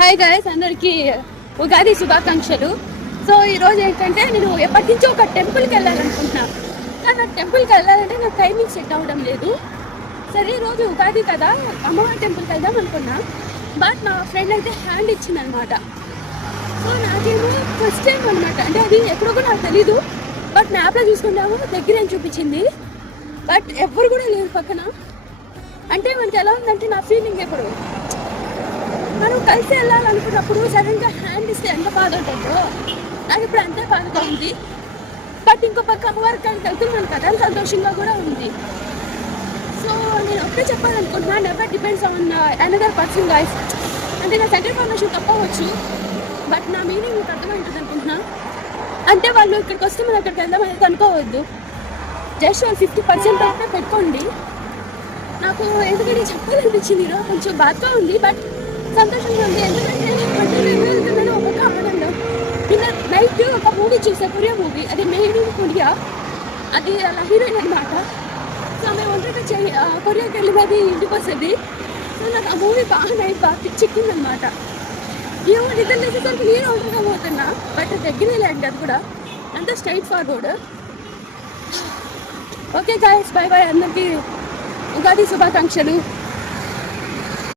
Hi guys, అందరికీ ఉగాది శుభాకాంక్షలు. So ఈరోజు ఏంటంటే నేను ఎప్పటి నుంచో ఒక టెంపుల్కి వెళ్ళాలనుకుంటున్నా, కానీ నాకు టెంపుల్కి వెళ్ళాలంటే నాకు టైమింగ్ సెట్ అవ్వడం లేదు. సరే ఈరోజు ఉగాది కదా, అమ్మవారి టెంపుల్కి వెళ్దాం అనుకున్నా. బట్ మా ఫ్రెండ్ అయితే హ్యాండ్ ఇచ్చిందనమాట. సో నాకేమో ఫస్ట్ టైం అనమాట, అంటే అది ఎప్పుడో కూడా నాకు తెలీదు. బట్ మ్యాప్లో చూసుకుంటాము దగ్గర అని చూపించింది, బట్ ఎవ్వరు కూడా లేరు పక్కన. అంటే మనకి ఎలా ఉందంటే నా ఫీలింగ్ ఎప్పుడు మనం కలిసి వెళ్ళాలనుకున్నప్పుడు సడన్గా హ్యాండ్ ఇస్తే ఎంత బాధ ఉంటుందో నాకు ఇప్పుడు అంతే బాధగా ఉంది. బట్ ఇంకో పక్క అమ్మవారికి కలిసి వెళ్తున్నాను కదా, సంతోషంగా కూడా ఉంది. సో నేను ఒకటే చెప్పాలనుకుంటున్నా, never depends on another person guys. అంటే నా సెకండ్ ఫార్మేషన్ తప్పవచ్చు, బట్ నా మీనింగ్ మీకు అర్థమవుతుంది అనుకుంటున్నా. అంటే వాళ్ళు ఇక్కడికి వస్తే మనం అక్కడికి వెళ్దాం అనేది అనుకోవద్దు. జస్ట్ వాళ్ళు 50% అయితే పెట్టుకోండి. నాకు ఎందుకంటే చెప్పాలనిపించింది, కొంచెం బాధగా ఉంది బట్ సంతోషంగా ఉంది. ఎందుకంటే వెళ్తున్నాను ఒక ఆనందం. నిన్న నైట్ ఒక మూవీ చూసా, కొరియా మూవీ, అది మెయిన్ ఇన్ కొరియా, అది అలా హీరోయిన్ అనమాట. సో మేము ఒంటరిగా కొరియాకి వెళ్ళినది ఇంటికి వస్తుంది. సో నాకు ఆ మూవీ బాగా నైట్ బాగా పిచ్చెక్కింది అనమాట. ఏమో నిద్ర లేసేసరికి నేను ఒంటరిగా పోతున్నా, బట్ దగ్గరే లేదు అది కూడా, అంతా straightforward. Okay guys, bye bye, అందరికీ ఉగాది శుభాకాంక్షలు.